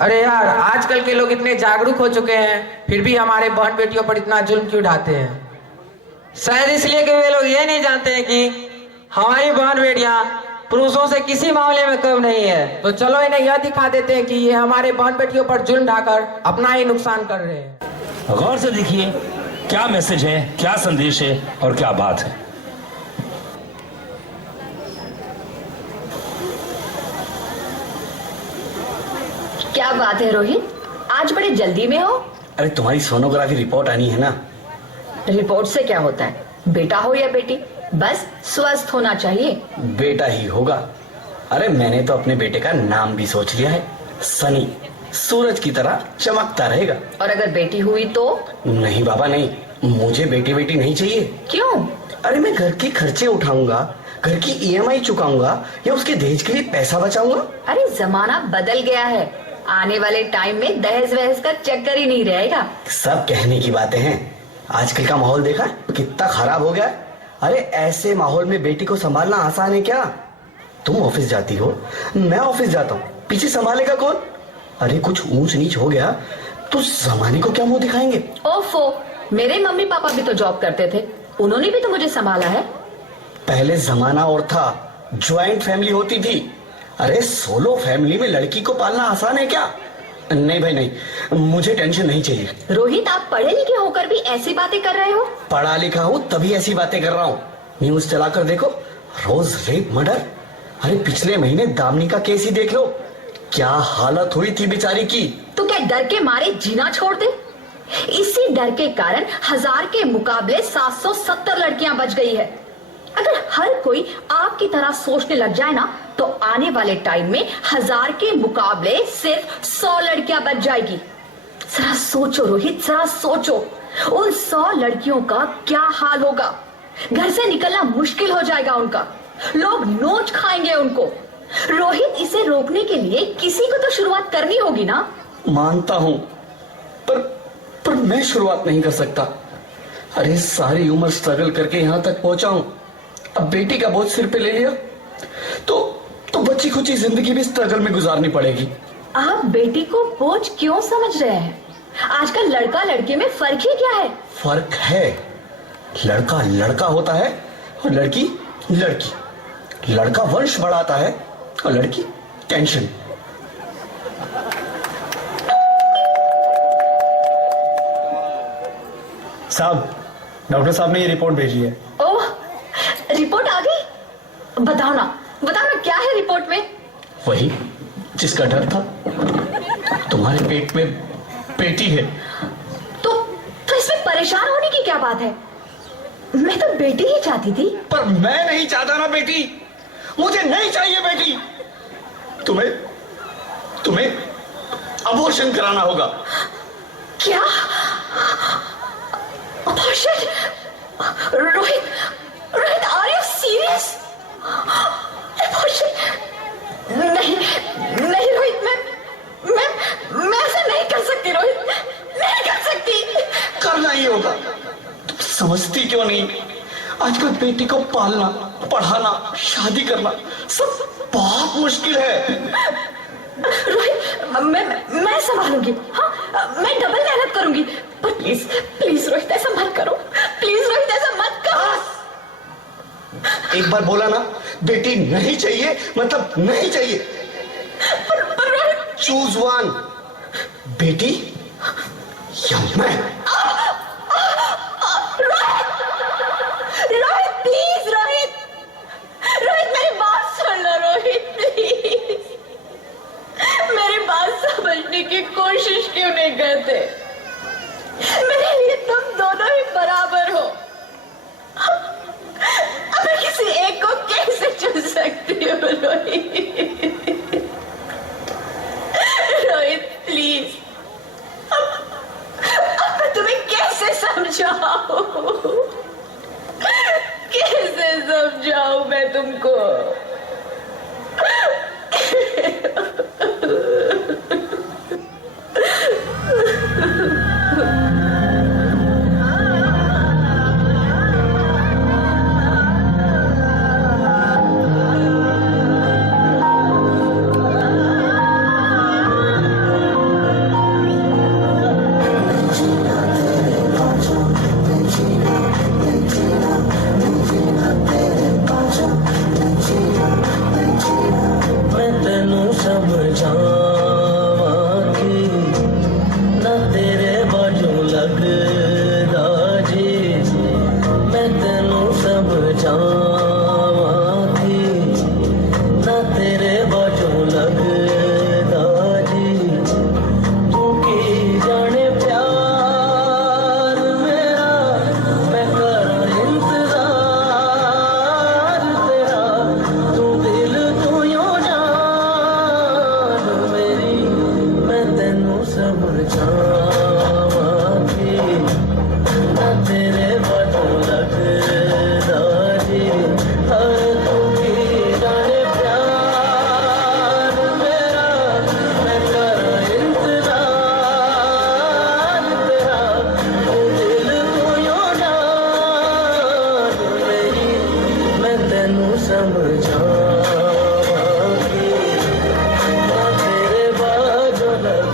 अरे यार, आजकल के लोग इतने जागरूक हो चुके हैं, फिर भी हमारे बहन बेटियों पर इतना जुल्म क्यों ढाते हैं? शायद इसलिए कि वे लोग ये नहीं जानते हैं कि हमारी बहन बेटियां पुरुषों से किसी मामले में कम नहीं है। तो चलो इन्हें यह दिखा देते हैं कि ये हमारे बहन बेटियों पर जुल्म ढाकर अपना ही नुकसान कर रहे हैं। गौर से देखिए क्या मैसेज है, क्या संदेश है और क्या बात है। क्या बात है रोहित, आज बड़े जल्दी में हो? अरे तुम्हारी सोनोग्राफी रिपोर्ट आनी है ना। रिपोर्ट से क्या होता है? बेटा हो या बेटी, बस स्वस्थ होना चाहिए। बेटा ही होगा। अरे मैंने तो अपने बेटे का नाम भी सोच लिया है, सनी। सूरज की तरह चमकता रहेगा। और अगर बेटी हुई तो? नहीं बाबा नहीं, मुझे बेटी बेटी नहीं चाहिए। क्यों? अरे मैं घर के खर्चे उठाऊंगा, घर की ईएमआई चुकाऊंगा या उसके दहेज के लिए पैसा बचाऊंगा। अरे जमाना बदल गया है, आने वाले टाइम में दहेज वहेज का चक्कर ही नहीं रहेगा। सब कहने की बातें हैं, आजकल का माहौल देखा कितना खराब हो गया है। अरे ऐसे माहौल में बेटी को संभालना आसान है क्या? तुम ऑफिस जाती हो, मैं ऑफिस जाता हूँ, पीछे संभालेगा कौन? अरे कुछ ऊंच नीच हो गया तो जमाने को क्या मुंह दिखाएंगे? ओफो, मेरे मम्मी पापा भी तो जॉब करते थे, उन्होंने भी तो मुझे संभाला है। पहले जमाना और था, ज्वाइंट फैमिली होती थी। अरे सोलो फैमिली में लड़की को पालना आसान है क्या? नहीं भाई नहीं, मुझे टेंशन नहीं चाहिए। रोहित, आप पढ़े लिखे होकर भी ऐसी बातें कर रहे हो? पढ़ा लिखा हूँ तभी ऐसी बातें कर रहा हूँ। न्यूज चलाकर देखो, रोज रेप मर्डर। अरे पिछले महीने दामिनी का केस ही देख लो, क्या हालत हुई थी बेचारी की। तो क्या डर के मारे जीना छोड़ दे? इसी डर के कारण 1000 के मुकाबले 770 लड़कियां बच गई है। अगर हर कोई आपकी तरह सोचने लग जाए ना, तो आने वाले टाइम में 1000 के मुकाबले सिर्फ 100 लड़कियां बच जाएगी। जरा सोचो रोहित, जरा सोचो, उन 100 लड़कियों का क्या हाल होगा। घर से निकलना मुश्किल हो जाएगा उनका, लोग नोच खाएंगे उनको। रोहित, इसे रोकने के लिए किसी को तो शुरुआत करनी होगी ना। मानता हूं, पर मैं शुरुआत नहीं कर सकता। अरे सारी उम्र स्ट्रगल करके यहां तक पहुंचा हूं, अब बेटी का बोझ सिर पे ले लिया तो बच्ची खुची जिंदगी भी स्ट्रगल में गुजारनी पड़ेगी। आप बेटी को बोझ क्यों समझ रहे हैं? आजकल लड़का लड़की में फर्क ही क्या है? फर्क है, लड़का लड़का होता है और लड़की लड़की। लड़का वंश बढ़ाता है और लड़की टेंशन। साहब, डॉक्टर साहब ने ये रिपोर्ट भेजी है। ओह, रिपोर्ट आ गई? बताओ ना क्या है रिपोर्ट में? वही जिसका डर था, तुम्हारे पेट में बेटी है। तो इसमें परेशान होने की क्या बात है? मैं तो बेटी ही चाहती थी। पर मैं नहीं चाहता ना बेटी, मुझे नहीं चाहिए बेटी। तुम्हें अबॉर्शन कराना होगा। क्या? Abortion? Rohit, are you serious? Abortion? नहीं रोहित, मैं ऐसा नहीं कर सकती रोहित, नहीं कर सकती। करना ही होगा। तुम समझती क्यों नहीं? आजकल बेटी को पालना, पढ़ाना, शादी करना सब बहुत मुश्किल है। रोहित, मैं संभालूंगी। हाँ, मैं डबल मेहनत करूंगी। पर प्लीज रोहित, ऐसा मत करो। प्लीज रोहित, ऐसा मत करो। एक बार बोला ना, बेटी नहीं चाहिए मतलब नहीं चाहिए। पर रोहित, चूज वन, बेटी या मैं। रोहित प्लीज, रोहित मेरी बात सुन लो रोहित, प्लीज मेरी बात समझने की कोशिश क्यों नहीं करते? मेरे लिए तुम दोनों ही बराबर हो। मैं किसी एक को कैसे चुन सकती हूँ रोहित प्लीज, अब मैं तुम्हें कैसे समझाऊं? कैसे समझाऊं मैं तुमको? समझावांगी ना तेरे बदल लगदारी हर तू की जाने प्यार मेरा मैं कर इंतजार तेरा तू दिल तू यो जान मेरी मैं तेनू समझावांगी ना तेरे बाजू लगदारी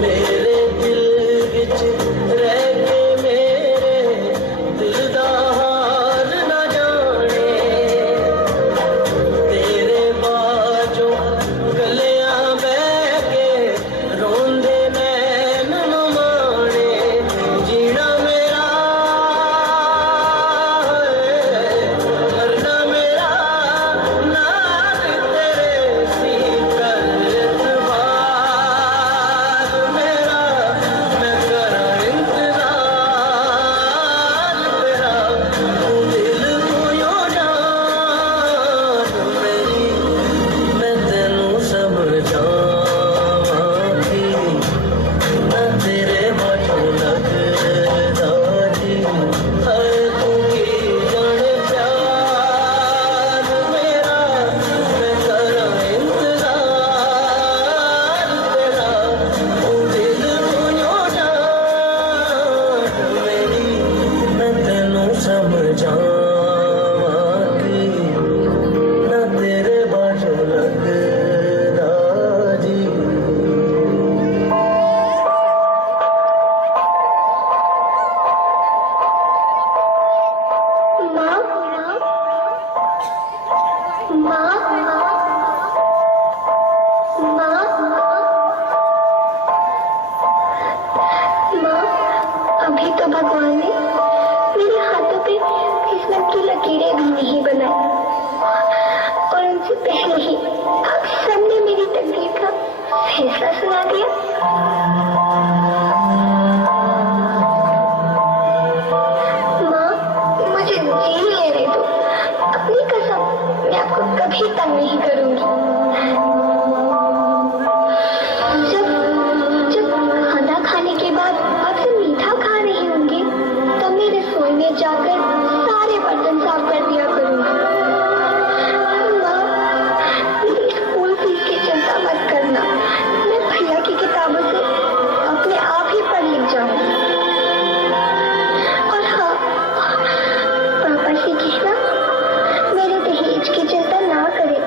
मेरे दिल विच रह के मेरे दिल दा हाल ना जाने तेरे बाजों गलियां बह के रोंदे नैन नु माणे जीना मेरा मरना मेरा नाल तेरे सी कर इतबार मेरा मैं करा इंतजार तेरा तू दिल तू यो जान मेरी मैं तेनू समझावांगी ना तेरे बाजू लगदारी हर तू की जाने प्यार मेरा मैं करा इंतजार तेरा तू दिल तू यो जान मेरी मैं तेनू समझावांगी ना तेरे बाजू लगदारी माँ माँ माँ माँ अभी तो भगवान ने मेरे हाथों पे किस्मत की लकीरें भी नहीं बनाई और उनसे पहले ही आप सबने मेरी तकदीर का फैसला सुना दिया। माँ मुझे जी लेने दो, अपनी कसम मैं आपको कभी तंग नहीं करूंगी। जब जब खाना खाने के बाद आपसे मीठा खा रही होंगी तब मैं रसोई में जाकर सारे बर्तन साफ कर दिया करूंगी। माँ मेरी स्कूल फीस की चिंता मत करना, मैं भैया की किताबों से अपने आप ही पढ़ लिख जाऊंगी। और हाँ पापा से कहना मेरे दहेज की चिंता ना करें,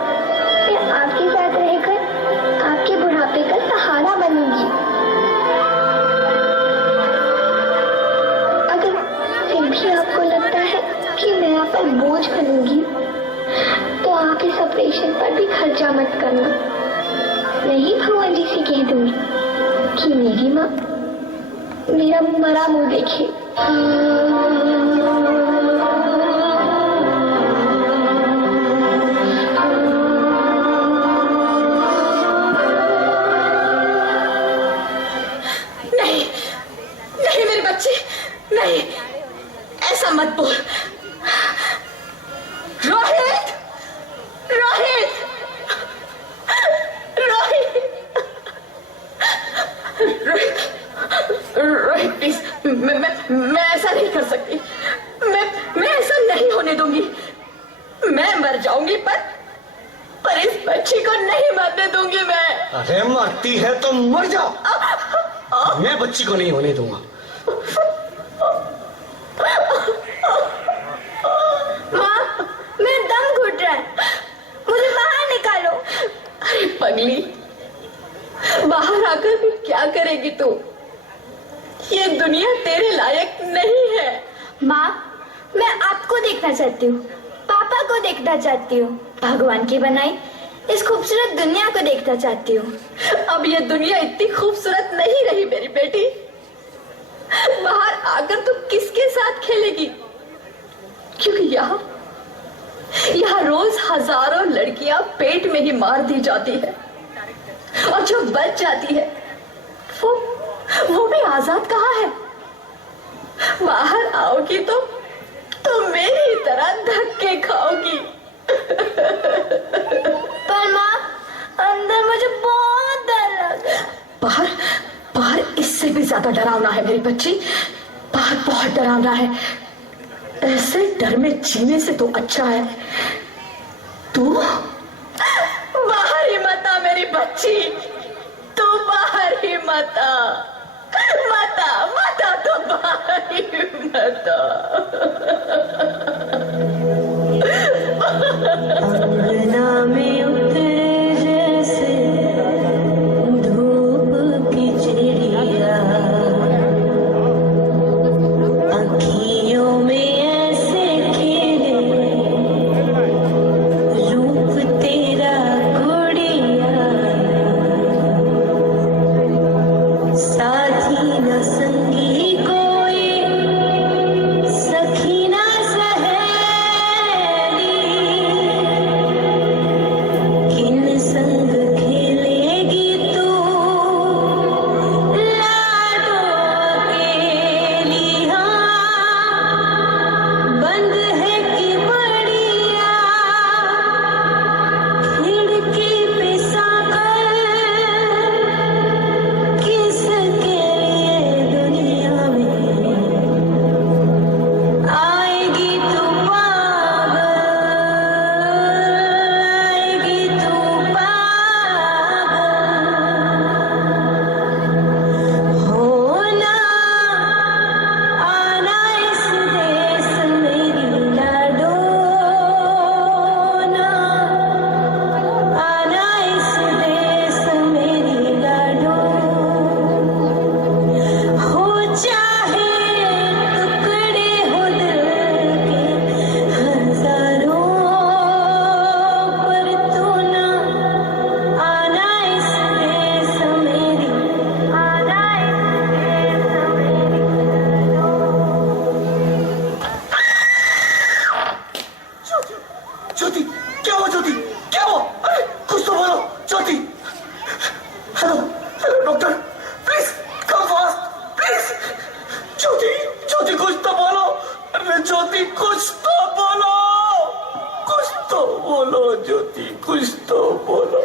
मैं आपके साथ रहकर आपके बुढ़ापे का सहारा बनूंगी। अगर फिर भी आपको लगता है कि मैं आप पर बोझ बनूंगी तो आप इस ऑपरेशन पर भी खर्चा मत करना। मैं ही भगवान जी से कह दूंगी कि मेरी माँ मेरा मरा मुंह देखे। नहीं नहीं मेरे बच्चे नहीं, ऐसा मत बोल। रोहित रोहित रोहित रोहित रोहित प्लीज मैं ऐसा नहीं कर सकती। मैं ऐसा नहीं होने दूंगी। मैं मर जाऊंगी पर इस बच्ची को नहीं मरने दूंगी मैं। अरे मरती है तो मर जा, मैं बच्ची को नहीं होने दूंगा। माँ मेरा दम घुट रहा है, मुझे बाहर निकालो। अरे पगली, बाहर आकर भी क्या करेगी तू? ये दुनिया तेरे लायक नहीं है। माँ मैं आपको देखना चाहती हूँ, पापा को देखना चाहती हूँ। भगवान की बनाई इस खूबसूरत दुनिया को देखना चाहती हूँ। अब ये दुनिया इतनी खूबसूरत नहीं रही मेरी बेटी। बाहर आकर तू किसके साथ खेलेगी? क्योंकि यहाँ रोज हजारों लड़कियां पेट में ही मार दी जाती है और जो बच जाती है वो भी आजाद कहाँ है? बाहर आओगी तो मेरी तरह धक्के खाओगी। पर माँ, अंदर मुझे बहुत डर लगा। बाहर इससे भी ज्यादा डरावना है मेरी बच्ची। बाहर बहुत डरावना है। ऐसे डर में जीने से तो अच्छा है तू बाहर ही मत आ मेरी बच्ची। तू बाहर ही मत आ। तो बाहर ही मत आ। अंगना में उतरे जैसे धूप की चिड़िया, अखियों में ऐसे खेले रूप तेरा गुड़िया, साथी न संगी कोई, सखी न सहेली, किन संग खेलेगी तू लाडो अकेली। हाँ, बंद है कि बढ़िया खिड़की पे साकर, किसके लिए दुनिया में आएगी तू पागल, आएगी तू पागल। होना आना इस देश मेरी लाडो, ना आना इस देश मेरी लाडो। हो चाहे टुकड़े हो दिल के हजारों, पर तू ना आना इस देश मेरी, आना इस देश मेरी ज्योति, क्या हुआ ज्योति? क्या हुआ? अरे कुछ तो बोलो Jyoti. Hello hello doctor, please come fast please. Jyoti कुछ तो बोलो। अरे ज्योति कुछ तो बोलो, कुछ तो बोलो ज्योति, कुछ तो बोलो।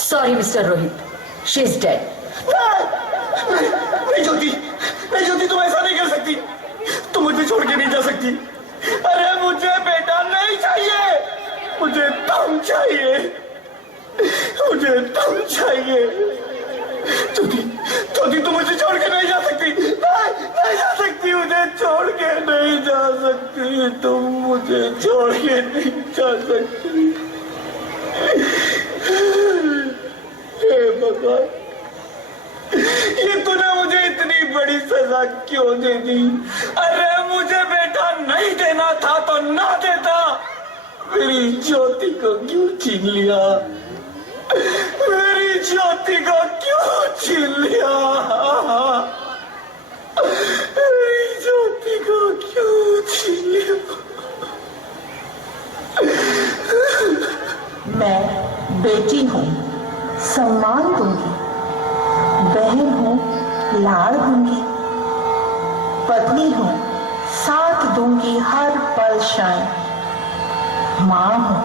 Sorry mister Rohit, she is dead. नहीं ज्योति, तुम ऐसा नहीं कर सकती। तुम मुझे छोड़ के नहीं जा सकती। अरे मुझे बेटा नहीं चाहिए, मुझे तुम चाहिए, मुझे तुम चाहिए। ज्योति तुम मुझे छोड़ के नहीं जा सकती। नहीं जा सकती, मुझे छोड़ के नहीं जा सकती। तुम मुझे छोड़ के नहीं जा सकती। हे भगवान, ये तूने मुझे इतनी बड़ी सजा क्यों दे दी? अरे मुझे बेटा नहीं देना था तो ना देता। मेरी ज्योति को क्यों छीन लिया? मेरी ज्योति को क्यों छीन लिया? मेरी ज्योति को क्यों छीन लिया? मैं बेटी हूँ, सम्मान दूंगी। बहन हूँ, लाड़ दूंगी। पत्नी हूँ, साथ दूंगी हर पल क्षण। माँ हूँ,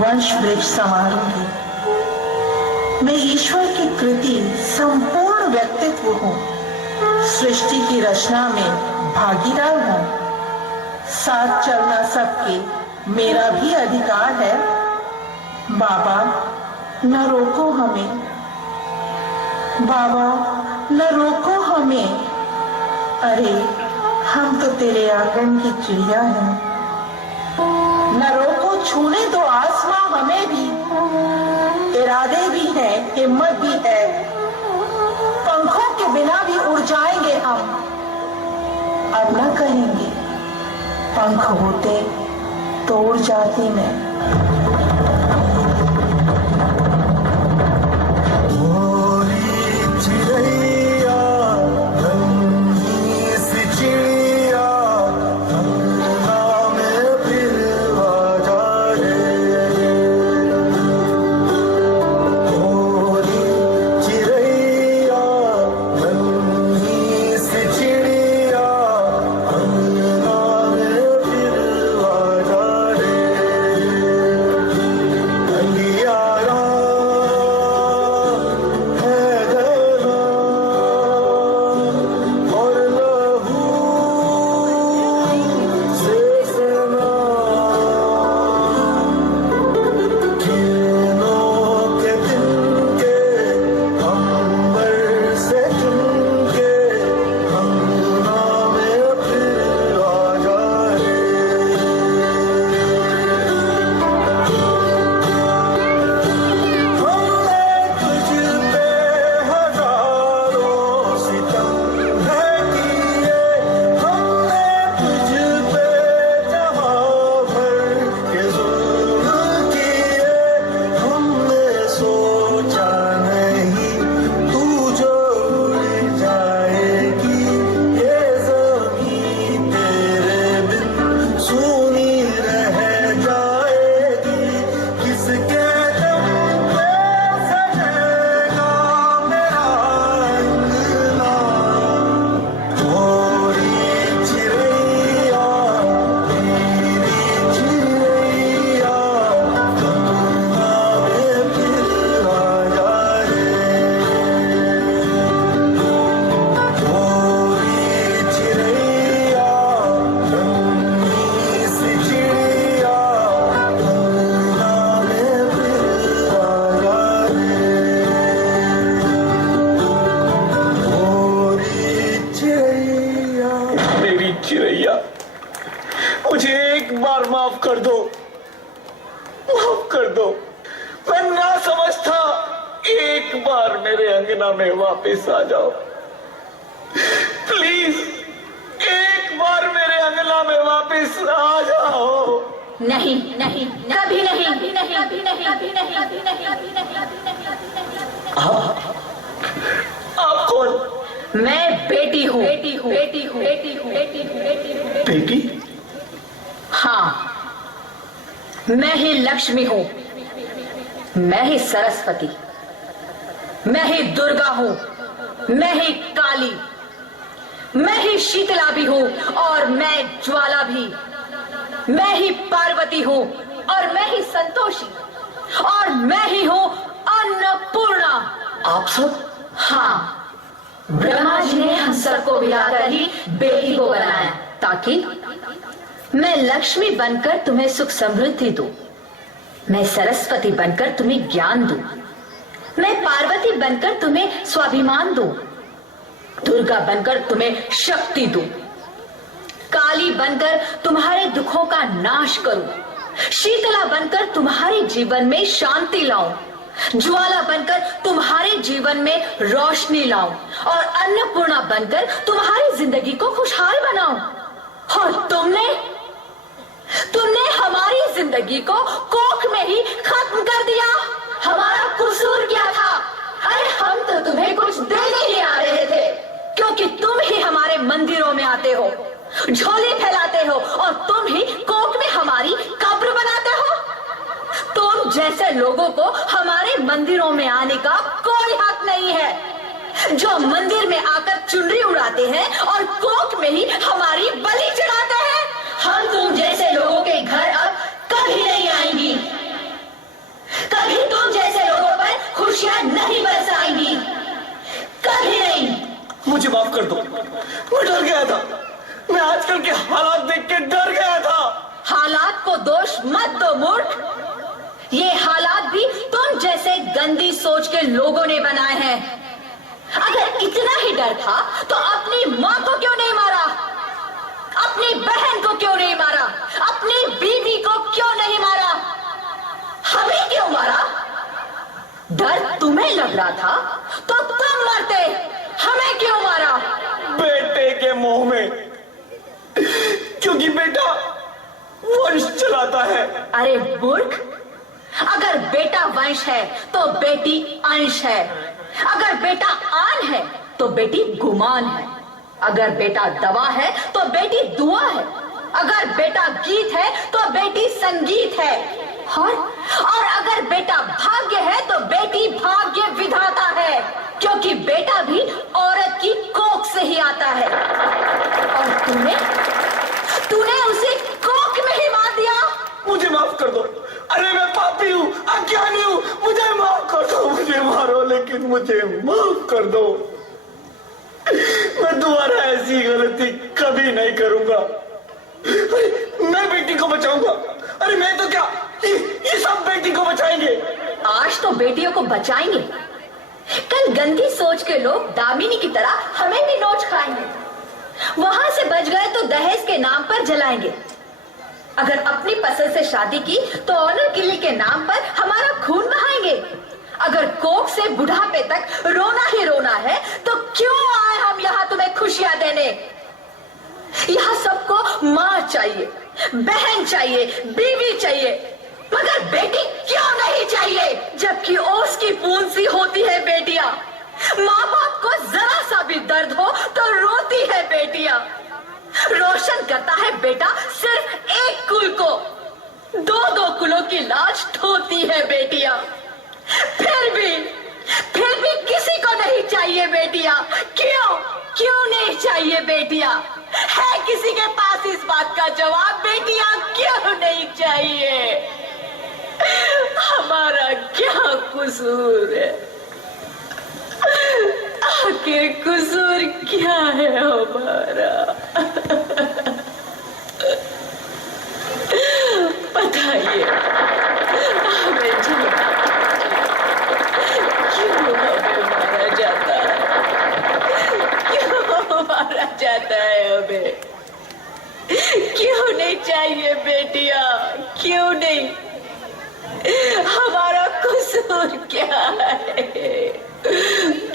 वंश वृक्ष संवारूंगी। मैं ईश्वर की कृति संपूर्ण व्यक्तित्व हूँ। सृष्टि की रचना में भागीदार हूँ। साथ चलना सबके मेरा भी अधिकार है। बाबा न रोको हमें, बाबा न रोको हमें। अरे हम तो तेरे आंगन की चिड़िया हैं। न रोको, छूने दो आसमां हमें भी। इरादे भी हैं, हिम्मत भी है। पंखों के बिना भी उड़ जाएंगे हम। अब न कहेंगे पंख होते तो उड़ जाती मैं। चिरैया, मुझे एक बार माफ कर दो, माफ कर दो। मैं ना समझता, एक बार मेरे अंगना में वापस आ जाओ प्लीज, एक बार मेरे अंगना में वापस आ जाओ। नहीं नहीं, कभी नहीं, कभी नहीं, कभी नहीं, कभी नहीं, कभी नहीं, कभी नहीं। आप कौन? मैं बेटी हूँ, बेटी हूँ, बेटी हूँ, बेटी हूँ, बेटी हूँ, बेटी हूँ। बेटी? हाँ, मैं ही लक्ष्मी हूँ, मैं ही सरस्वती, मैं ही दुर्गा हूँ, मैं ही काली, मैं ही शीतला भी हूँ और मैं ज्वाला भी, मैं ही पार्वती हूँ और मैं ही संतोषी और मैं ही हूँ अन्नपूर्णा। आप सब? हाँ, ब्रह्मा जी ने हम सबको मिलाकर ही बेटी को बनाया ताकि मैं लक्ष्मी बनकर तुम्हें सुख समृद्धि दूं, मैं सरस्वती बनकर तुम्हें ज्ञान दूं, मैं पार्वती बनकर तुम्हें स्वाभिमान दूं, दुर्गा बनकर तुम्हें शक्ति दूं, काली बनकर तुम्हारे दुखों का नाश करूं, शीतला बनकर तुम्हारे जीवन में शांति लाऊं, ज्वाला बनकर तुम्हारे जीवन में रोशनी लाऊं और अन्नपूर्णा बनकर तुम्हारी जिंदगी को खुशहाल बनाऊं। और तुमने हमारी जिंदगी को कोख में ही खत्म कर दिया। हमारा कसूर क्या था? अरे हम तो तुम्हें कुछ देने ही आ रहे थे, क्योंकि तुम ही हमारे मंदिरों में आते हो, झोली फैलाते हो और तुम ही कोख में हमारी कब्र बनाते हो। तुम जैसे लोगों को हमारे मंदिरों में आने का कोई हक नहीं है, जो मंदिर में आकर चुनरी उड़ाते हैं और कोख में ही हमारी बलि चढ़ाते हैं। हम तुम जैसे लोगों के घर अब कभी नहीं आएंगी, कभी तुम जैसे लोगों पर खुशियां नहीं बरसाएंगी, कभी नहीं। मुझे माफ कर दो, मैं डर गया था, मैं आजकल के हालात देख के डर गया था। हालात को दोष मत दो मूर्ख, ये हालात भी तुम जैसे गंदी सोच के लोगों ने बनाए हैं। अगर इतना ही डर था तो अपनी माँ को क्यों नहीं मारा, अपनी बहन को क्यों नहीं मारा, अपनी बीवी को क्यों नहीं मारा, हमें क्यों मारा? डर तुम्हें लग रहा था तो तुम मरते, हमें क्यों मारा? बेटे के मुंह में, क्योंकि बेटा आता है। अरे मूर्ख, अगर बेटा वंश है तो बेटी अंश है, अगर बेटा आन है तो बेटी गुमान है, अगर बेटा दवा है तो बेटी दुआ है, अगर बेटा गीत है तो बेटी संगीत है, और अगर बेटा भाग्य है तो बेटी भाग्य विधाता है, क्योंकि बेटा भी औरत की कोख से ही आता है। और तूने उसे कोख में ही मार दिया। मुझे माफ कर दो। अरे मैं पापी हूँ, अज्ञानी हूँ, मुझे माफ कर दो। मुझे मारो लेकिन मुझे माफ कर दो। मैं दोबारा ऐसी गलती कभी नहीं करूंगा। अरे मैं बेटी को बचाऊंगा। अरे मैं तो क्या, ये सब बेटी को बचाएंगे। आज तो बेटियों को बचाएंगे, कल गंदी सोच के लोग दामिनी की तरह हमें भी नोच खाएंगे। वहां से बच गए तो दहेज के नाम पर जलाएंगे। अगर अपनी पसंद से शादी की तो ऑनर किलिंग के नाम पर हमारा खून बहाएंगे। अगर कोख से बुढ़ापे तक रोना ही रोना है तो क्यों आए हम यहाँ तुम्हें खुशियां देने। यहाँ सबको माँ चाहिए, बहन चाहिए, बीवी चाहिए, मगर बेटी क्यों नहीं चाहिए। जबकि ओस की पूंज सी होती है बेटियां। माँ बाप को जरा सा भी दर्द हो तो रोती है बेटियां। रोशन करता है बेटा सिर्फ एक कुल को, दो कुलों की लाज ढोती है बेटियां। फिर भी किसी को नहीं चाहिए बेटियां। क्यों नहीं चाहिए बेटियां? है किसी के पास इस बात का जवाब? बेटियां क्यों नहीं चाहिए? हमारा क्या कसूर है? आखिर कसूर क्या है हमारा? बताइए हमें, क्यों हमें मारा जाता है? क्यों मारा जाता है हमें? क्यों नहीं चाहिए बेटियां? क्यों नहीं? हमारा कसूर क्या है?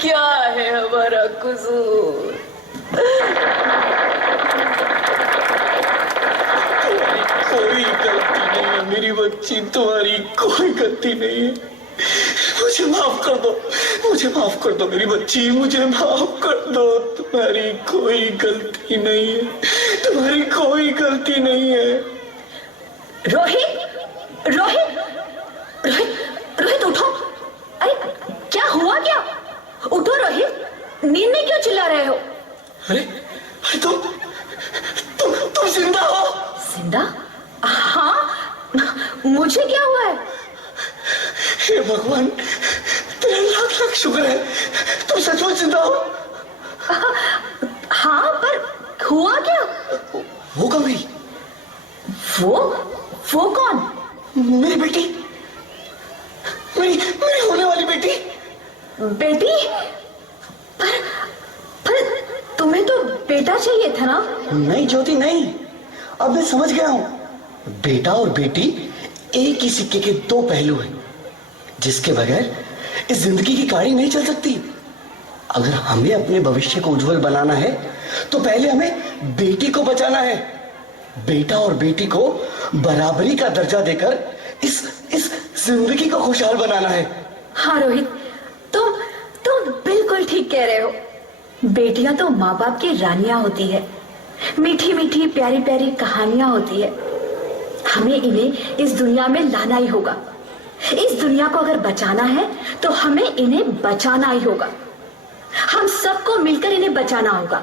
क्या है हमारा कसूर? कोई गलती नहीं है मेरी बच्ची, तुम्हारी कोई गलती नहीं है। मुझे माफ कर दो, मुझे माफ कर दो मेरी बच्ची, मुझे माफ कर दो। तुम्हारी कोई गलती नहीं है, तुम्हारी कोई गलती नहीं है। रोहित, रोहित, रोहित, रोहित उठो। अरे क्या हुआ? क्या? उठो रोहित, नींद में क्यों चिल्ला रहे हो? अरे तुम जिंदा हो? जिंदा? हाँ, मुझे क्या हुआ है? हे भगवान, तेरा लाख लाख शुक्र है, तुम सचमुच जिंदा हो। हाँ, पर हुआ क्या? वो कौन गई? वो कौन? मेरी बेटी, मेरी होने वाली बेटी। बेटी? पर तुम्हें तो बेटा चाहिए था ना? नहीं ज्योति नहीं, अब मैं समझ गया हूं। बेटा और बेटी एक ही सिक्के के दो पहलू हैं, जिसके बगैर इस जिंदगी की गाड़ी नहीं चल सकती। अगर हमें अपने भविष्य को उज्जवल बनाना है तो पहले हमें बेटी को बचाना है। बेटा और बेटी को बराबरी का दर्जा देकर इस जिंदगी को खुशहाल बनाना है। हाँ रोहित, तुम बिल्कुल ठीक कह रहे हो। बेटियां तो माँ बाप की रानियां होती है, मीठी मीठी प्यारी प्यारी कहानियां होती है। हमें इन्हें इस दुनिया में लाना ही होगा। इस दुनिया को अगर बचाना है तो हमें इन्हें बचाना ही होगा। हम सबको मिलकर इन्हें बचाना होगा,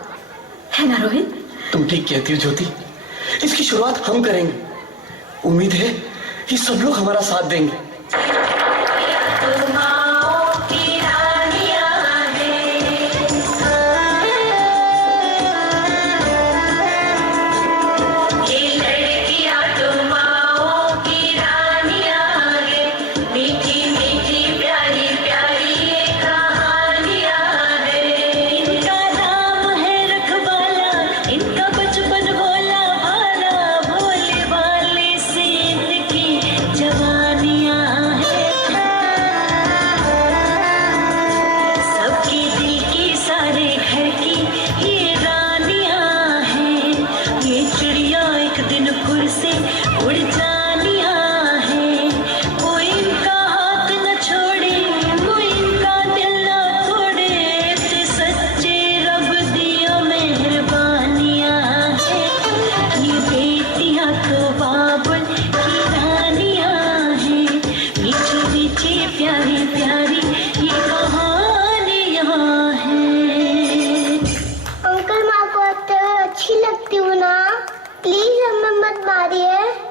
है ना रोहित? तुम ठीक कहती हो ज्योति, इसकी शुरुआत हम करेंगे। उम्मीद है कि सब लोग हमारा साथ देंगे। मत मारिए।